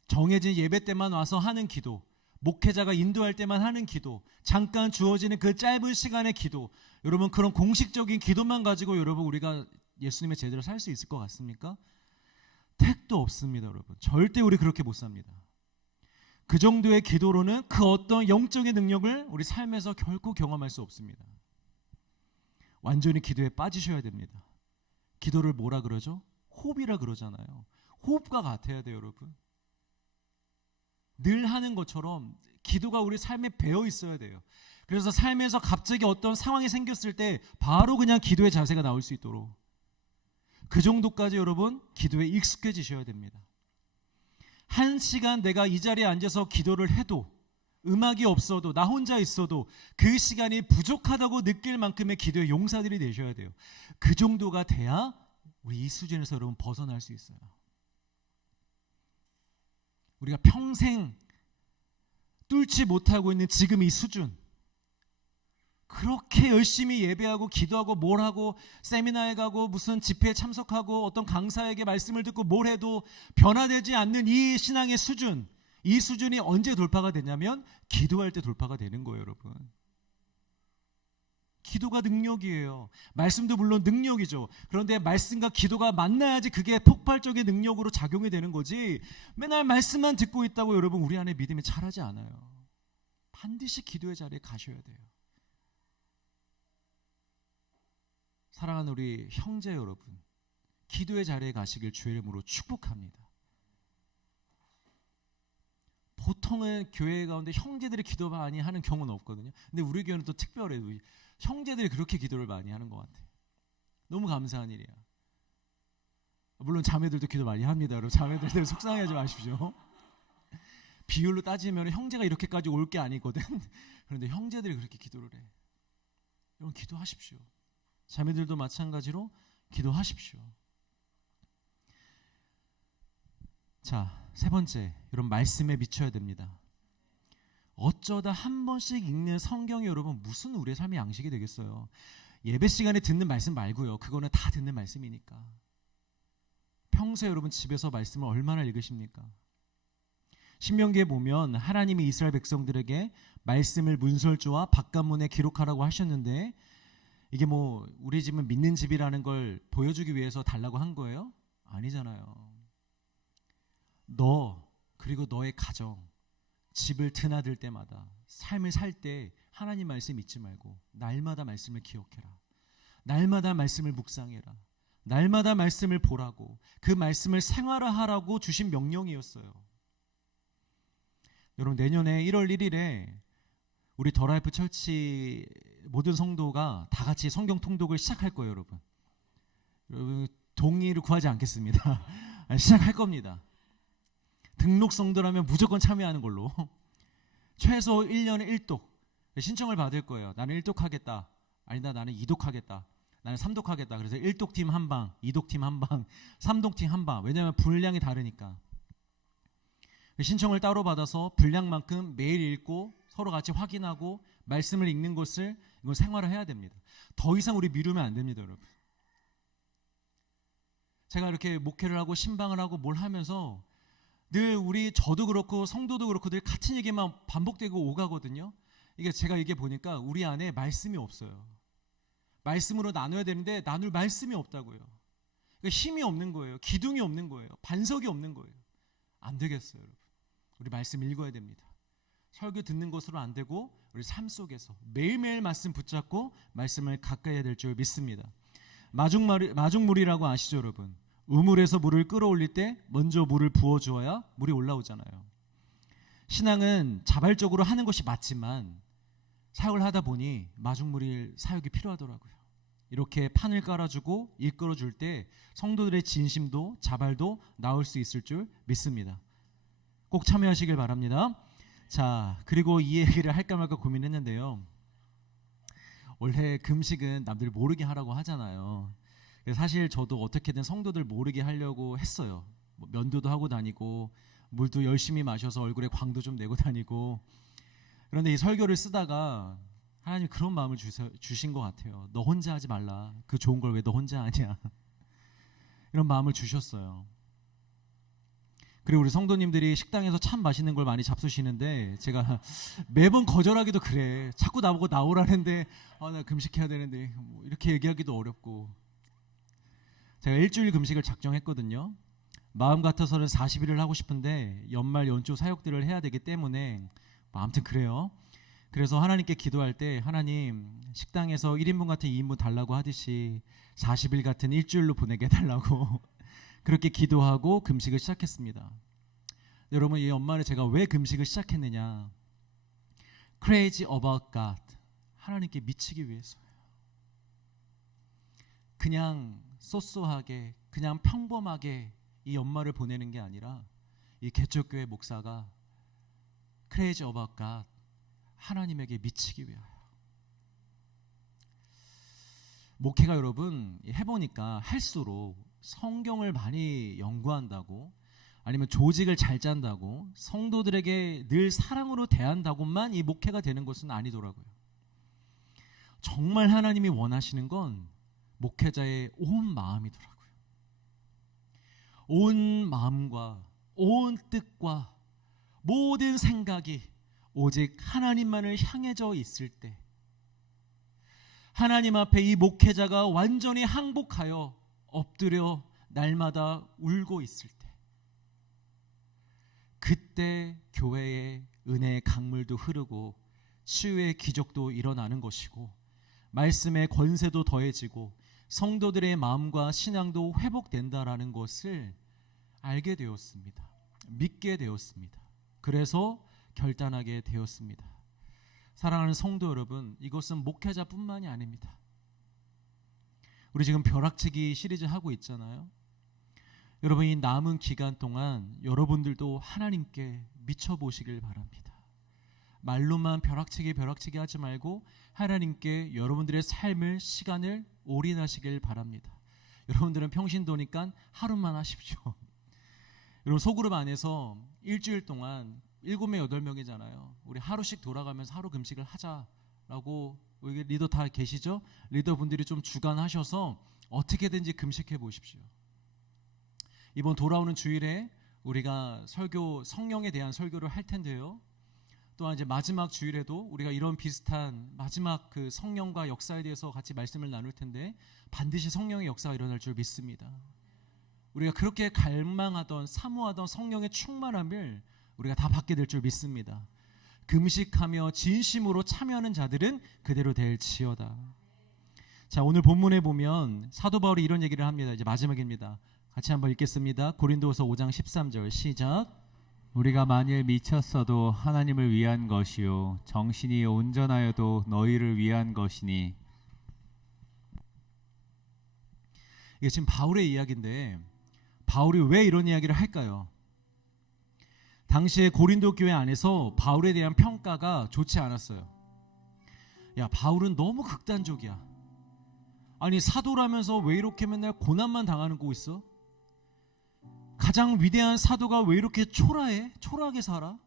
정해진 예배 때만 와서 하는 기도, 목회자가 인도할 때만 하는 기도, 잠깐 주어지는 그 짧은 시간의 기도, 여러분 그런 공식적인 기도만 가지고 여러분 우리가 예수님의 제자로 살 수 있을 것 같습니까? 택도 없습니다. 여러분, 절대 우리 그렇게 못 삽니다. 그 정도의 기도로는 그 어떤 영적인 능력을 우리 삶에서 결코 경험할 수 없습니다. 완전히 기도에 빠지셔야 됩니다. 기도를 뭐라 그러죠? 호흡이라 그러잖아요. 호흡과 같아야 돼요. 여러분, 늘 하는 것처럼 기도가 우리 삶에 배어 있어야 돼요. 그래서 삶에서 갑자기 어떤 상황이 생겼을 때 바로 그냥 기도의 자세가 나올 수 있도록, 그 정도까지 여러분 기도에 익숙해지셔야 됩니다. 1시간 내가 이 자리에 앉아서 기도를 해도, 음악이 없어도, 나 혼자 있어도 그 시간이 부족하다고 느낄 만큼의 기도의 용사들이 되셔야 돼요. 그 정도가 돼야 우리 이 수준에서 여러분 벗어날 수 있어요. 우리가 평생 뚫지 못하고 있는 지금 이 수준, 그렇게 열심히 예배하고 기도하고 뭘 하고 세미나에 가고 무슨 집회에 참석하고 어떤 강사에게 말씀을 듣고 뭘 해도 변화되지 않는 이 신앙의 수준, 이 수준이 언제 돌파가 되냐면 기도할 때 돌파가 되는 거예요. 여러분, 기도가 능력이에요. 말씀도 물론 능력이죠. 그런데 말씀과 기도가 만나야지 그게 폭발적인 능력으로 작용이 되는 거지, 맨날 말씀만 듣고 있다고 여러분 우리 안에 믿음이 자라지 않아요. 반드시 기도의 자리에 가셔야 돼요. 사랑하는 우리 형제 여러분, 기도의 자리에 가시길 주의 이름으로 축복합니다. 보통은 교회 가운데 형제들이 기도 많이 하는 경우는 없거든요. 근데 우리 교회는 또 특별해요. 형제들이 그렇게 기도를 많이 하는 것 같아요. 너무 감사한 일이야. 물론 자매들도 기도 많이 합니다. 여러분, 자매들도 속상해하지 마십시오. 비율로 따지면 형제가 이렇게까지 올 게 아니거든. 그런데 형제들이 그렇게 기도를 해. 여러분, 기도하십시오. 자매들도 마찬가지로 기도하십시오. 자, 세 번째, 여러분 말씀에 미쳐야 됩니다. 어쩌다 한 번씩 읽는 성경이 여러분 무슨 우리의 삶의 양식이 되겠어요. 예배 시간에 듣는 말씀 말고요, 그거는 다 듣는 말씀이니까. 평소에 여러분 집에서 말씀을 얼마나 읽으십니까? 신명기에 보면 하나님이 이스라엘 백성들에게 말씀을 문설주와 바깥문에 기록하라고 하셨는데, 이게 뭐 우리 집은 믿는 집이라는 걸 보여주기 위해서 달라고 한 거예요? 아니잖아요. 너 그리고 너의 가정, 집을 드나들 때마다, 삶을 살 때 하나님 말씀 잊지 말고 날마다 말씀을 기억해라. 날마다 말씀을 묵상해라. 날마다 말씀을 보라고, 그 말씀을 생활화하라고 주신 명령이었어요. 여러분, 내년에 1월 1일에 우리 더라이프 철치 모든 성도가 다 같이 성경 통독을 시작할 거예요. 여러분 동의를 구하지 않겠습니다. 시작할 겁니다. 등록 성도라면 무조건 참여하는 걸로. 최소 1년에 1독 신청을 받을 거예요. 나는 1독 하겠다. 아니다, 나는 2독 하겠다. 나는 3독 하겠다. 그래서 1독팀 한 방, 2독팀 한 방, 3독팀 한 방. 왜냐하면 분량이 다르니까. 신청을 따로 받아서 분량만큼 매일 읽고 서로 같이 확인하고 말씀을 읽는 것을, 이건 생활을 해야 됩니다. 더 이상 우리 미루면 안 됩니다. 여러분, 제가 이렇게 목회를 하고 신방을 하고 뭘 하면서 늘 저도 그렇고 성도도 그렇고 늘 같은 얘기만 반복되고 오가거든요. 이게 제가 이게 보니까 우리 안에 말씀이 없어요. 말씀으로 나눠야 되는데 나눌 말씀이 없다고요. 그러니까 힘이 없는 거예요. 기둥이 없는 거예요. 반석이 없는 거예요. 안 되겠어요, 여러분. 우리 말씀 읽어야 됩니다. 설교 듣는 것으로 안 되고 우리 삶 속에서 매일매일 말씀 붙잡고 말씀을 가까이 해야 될 줄 믿습니다. 마중물이라고 아시죠, 여러분? 우물에서 물을 끌어올릴 때 먼저 물을 부어주어야 물이 올라오잖아요. 신앙은 자발적으로 하는 것이 맞지만 사역을 하다 보니 마중물이 사역이 필요하더라고요. 이렇게 판을 깔아주고 이끌어줄 때 성도들의 진심도 자발도 나올 수 있을 줄 믿습니다. 꼭 참여하시길 바랍니다. 자, 그리고 이 얘기를 할까 말까 고민했는데요. 원래 금식은 남들이 모르게 하라고 하잖아요. 그래서 사실 저도 어떻게든 성도들 모르게 하려고 했어요. 면도도 하고 다니고 물도 열심히 마셔서 얼굴에 광도 좀 내고 다니고. 그런데 이 설교를 쓰다가 하나님 그런 마음을 주신 것 같아요. 너 혼자 하지 말라. 그 좋은 걸 왜 너 혼자 하냐. 이런 마음을 주셨어요. 그리고 우리 성도님들이 식당에서 참 맛있는 걸 많이 잡수시는데 제가 매번 거절하기도 그래. 자꾸 나보고 나오라는데 나 금식해야 되는데 이렇게 얘기하기도 어렵고. 제가 일주일 금식을 작정했거든요. 마음 같아서는 40일을 하고 싶은데 연말 연초 사역들을 해야 되기 때문에 아무튼 그래요. 그래서 하나님께 기도할 때 하나님 식당에서 1인분 같은 2인분 달라고 하듯이 40일 같은 일주일로 보내게 해달라고 그렇게 기도하고 금식을 시작했습니다. 여러분, 이 연말에 제가 왜 금식을 시작했느냐? Crazy about God, 하나님께 미치기 위해서예요. 그냥 쏘쏘하게 그냥 평범하게 이 연말을 보내는 게 아니라 이 개척교회 목사가 Crazy about God, 하나님에게 미치기 위하여. 목회가 여러분 해보니까 할수록 성경을 많이 연구한다고 아니면 조직을 잘 짠다고 성도들에게 늘 사랑으로 대한다고만 이 목회가 되는 것은 아니더라고요. 정말 하나님이 원하시는 건 목회자의 온 마음이더라고요. 온 마음과 온 뜻과 모든 생각이 오직 하나님만을 향해져 있을 때, 하나님 앞에 이 목회자가 완전히 항복하여 엎드려 날마다 울고 있을 때, 그때 교회에 은혜의 강물도 흐르고 치유의 기적도 일어나는 것이고 말씀의 권세도 더해지고 성도들의 마음과 신앙도 회복된다라는 것을 알게 되었습니다. 믿게 되었습니다. 그래서 결단하게 되었습니다. 사랑하는 성도 여러분, 이것은 목회자뿐만이 아닙니다. 우리 지금 벼락치기 시리즈 하고 있잖아요. 여러분, 이 남은 기간 동안 여러분들도 하나님께 미쳐보시길 바랍니다. 말로만 벼락치기 하지 말고 하나님께 여러분들의 삶을, 시간을 올인하시길 바랍니다. 여러분들은 평신도니까 하루만 하십시오. 여러분, 소그룹 안에서 일주일 동안 7명, 8명이잖아요. 우리 하루씩 돌아가면서 하루 금식을 하자라고, 여기 리더 다 계시죠? 리더분들이 좀 주관하셔서 어떻게든지 금식해 보십시오. 이번 돌아오는 주일에 우리가 성령에 대한 설교를 할 텐데요. 또한 이제 마지막 주일에도 우리가 이런 비슷한 마지막 그 성령과 역사에 대해서 같이 말씀을 나눌 텐데 반드시 성령의 역사가 일어날 줄 믿습니다. 우리가 그렇게 갈망하던 사모하던 성령의 충만함을 우리가 다 받게 될 줄 믿습니다. 금식하며 진심으로 참여하는 자들은 그대로 될지어다. 자, 오늘 본문에 보면 사도 바울이 이런 얘기를 합니다. 이제 마지막입니다. 같이 한번 읽겠습니다. 고린도후서 5장 13절 시작. 우리가 만일 미쳤어도 하나님을 위한 것이요 정신이 온전하여도 너희를 위한 것이니. 이게 지금 바울의 이야기인데 바울이 왜 이런 이야기를 할까요? 당시에 고린도 교회 안에서 바울에 대한 평가가 좋지 않았어요. 야, 바울은 너무 극단적이야. 아니, 사도라면서 왜 이렇게 맨날 고난만 당하는 거 있어? 가장 위대한 사도가 왜 이렇게 초라하게 살아?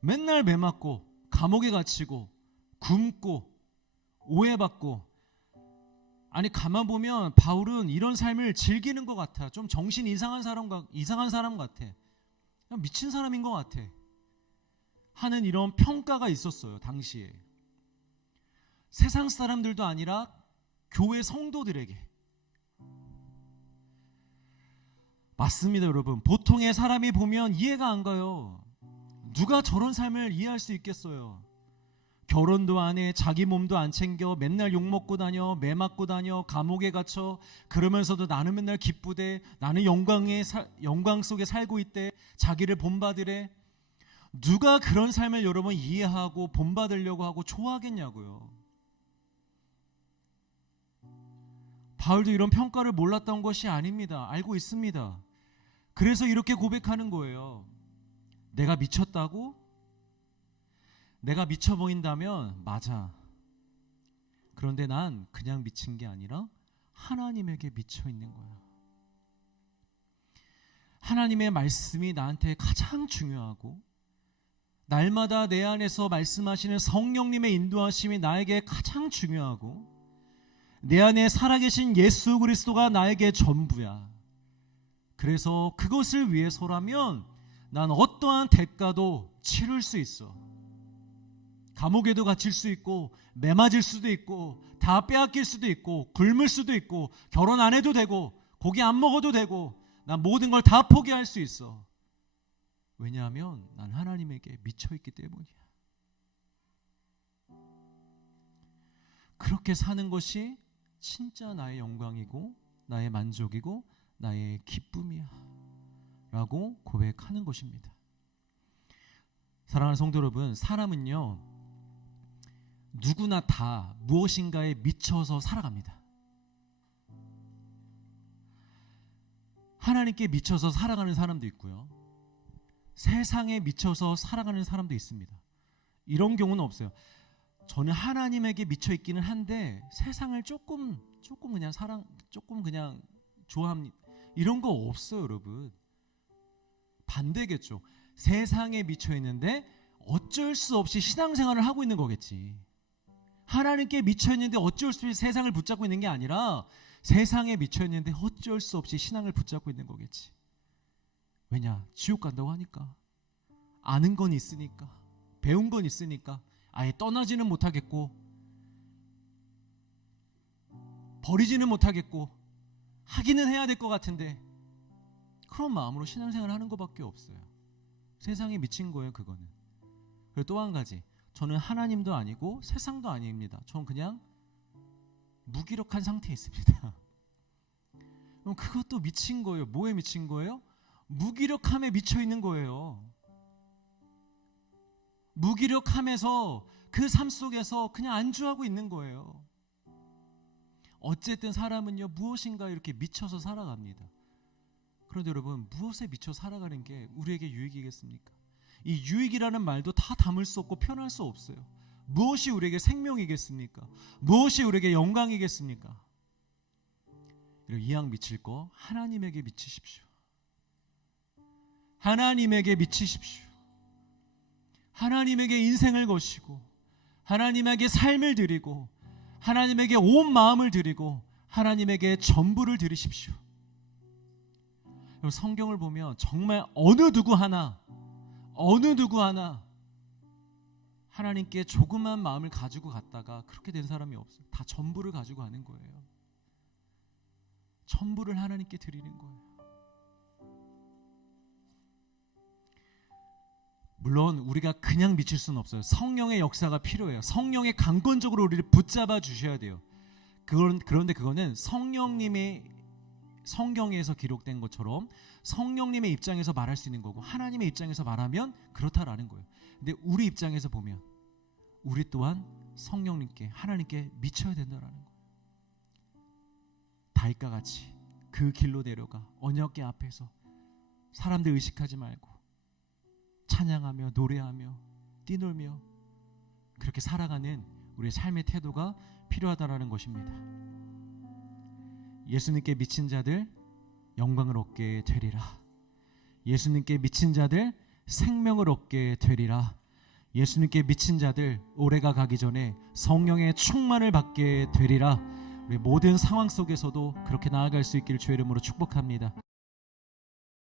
맨날 매 맞고 감옥에 gat히고 굶고 오해받고. 아니, 가만 보면 바울은 이런 삶을 즐기는 것 같아. 좀 정신 이상한 사람 같아. 그냥 미친 사람인 것 같아 하는 이런 평가가 있었어요. 당시에 세상 사람들도 아니라 교회 성도들에게. 맞습니다, 여러분. 보통의 사람이 보면 이해가 안 가요. 누가 저런 삶을 이해할 수 있겠어요? 결혼도 안 해, 자기 몸도 안 챙겨, 맨날 욕먹고 다녀, 매 맞고 다녀, 감옥에 갇혀. 그러면서도 나는 맨날 기쁘대, 나는 영광 속에 살고 있대, 자기를 본받으래. 누가 그런 삶을 여러분 이해하고 본받으려고 하고 좋아하겠냐고요. 바울도 이런 평가를 몰랐던 것이 아닙니다. 알고 있습니다. 그래서 이렇게 고백하는 거예요. 내가 미쳤다고? 내가 미쳐 보인다면 맞아. 그런데 난 그냥 미친 게 아니라 하나님에게 미쳐 있는 거야. 하나님의 말씀이 나한테 가장 중요하고, 날마다 내 안에서 말씀하시는 성령님의 인도하심이 나에게 가장 중요하고, 내 안에 살아계신 예수 그리스도가 나에게 전부야. 그래서 그것을 위해서라면 난 어떠한 대가도 치를 수 있어. 감옥에도 갇힐 수 있고, 매 맞을 수도 있고, 다 빼앗길 수도 있고, 굶을 수도 있고, 결혼 안 해도 되고, 고기 안 먹어도 되고, 난 모든 걸 다 포기할 수 있어. 왜냐하면 난 하나님에게 미쳐있기 때문이야. 그렇게 사는 것이 진짜 나의 영광이고 나의 만족이고 나의 기쁨이야 라고 고백하는 것입니다. 사랑하는 성도 여러분, 사람은요 누구나 다 무엇인가에 미쳐서 살아갑니다. 하나님께 미쳐서 살아가는 사람도 있고요, 세상에 미쳐서 살아가는 사람도 있습니다. 이런 경우는 없어요. 저는 하나님에게 미쳐 있기는 한데 세상을 조금 그냥 조금 그냥 좋아합니다. 이런 거 없어요, 여러분. 반대겠죠. 세상에 미쳐 있는데 어쩔 수 없이 신앙생활을 하고 있는 거겠지. 하나님께 미쳐 있는데 어쩔 수 없이 세상을 붙잡고 있는 게 아니라 세상에 미쳐 있는데 어쩔 수 없이 신앙을 붙잡고 있는 거겠지. 왜냐? 지옥 간다고 하니까. 아는 건 있으니까, 배운 건 있으니까 아예 떠나지는 못하겠고, 버리지는 못하겠고, 하기는 해야 될 것 같은데, 그런 마음으로 신앙생활을 하는 것밖에 없어요. 세상에 미친 거예요, 그거는. 그리고 또 한 가지, 저는 하나님도 아니고 세상도 아닙니다. 저는 그냥 무기력한 상태에 있습니다. 그럼 그것도 미친 거예요. 뭐에 미친 거예요? 무기력함에 미쳐 있는 거예요. 무기력함에서 그 삶 속에서 그냥 안주하고 있는 거예요. 어쨌든 사람은요 무엇인가 이렇게 미쳐서 살아갑니다. 그런데 여러분, 무엇에 미쳐 살아가는 게 우리에게 유익이겠습니까? 이 유익이라는 말도 다 담을 수 없고 표현할 수 없어요. 무엇이 우리에게 생명이겠습니까? 무엇이 우리에게 영광이겠습니까? 이왕 미칠 거 하나님에게 미치십시오. 하나님에게 미치십시오. 하나님에게 인생을 거시고, 하나님에게 삶을 드리고, 하나님에게 온 마음을 드리고, 하나님에게 전부를 드리십시오. 성경을 보면 정말 어느 누구 하나 하나님께 조그만 마음을 가지고 갔다가 그렇게 된 사람이 없어요. 다 전부를 가지고 가는 거예요. 전부를 하나님께 드리는 거예요. 물론 우리가 그냥 미칠 수는 없어요. 성령의 역사가 필요해요. 성령의 강권적으로 우리를 붙잡아 주셔야 돼요. 그런데 그거는 성령님의 성경에서 기록된 것처럼 성령님의 입장에서 말할 수 있는 거고, 하나님의 입장에서 말하면 그렇다라는 거예요. 근데 우리 입장에서 보면 우리 또한 성령님께, 하나님께 미쳐야 된다라는 거예요. 다윗과 같이 그 길로 내려가 언약궤 앞에서 사람들 의식하지 말고 찬양하며 노래하며 뛰놀며 그렇게 살아가는 우리의 삶의 태도가 필요하다라는 것입니다. 예수님께 미친 자들 영광을 얻게 되리라. 예수님께 미친 자들 생명을 얻게 되리라. 예수님께 미친 자들 올해가 가기 전에 성령의 충만을 받게 되리라. 우리 모든 상황 속에서도 그렇게 나아갈 수 있기를 주의 이름으로 축복합니다.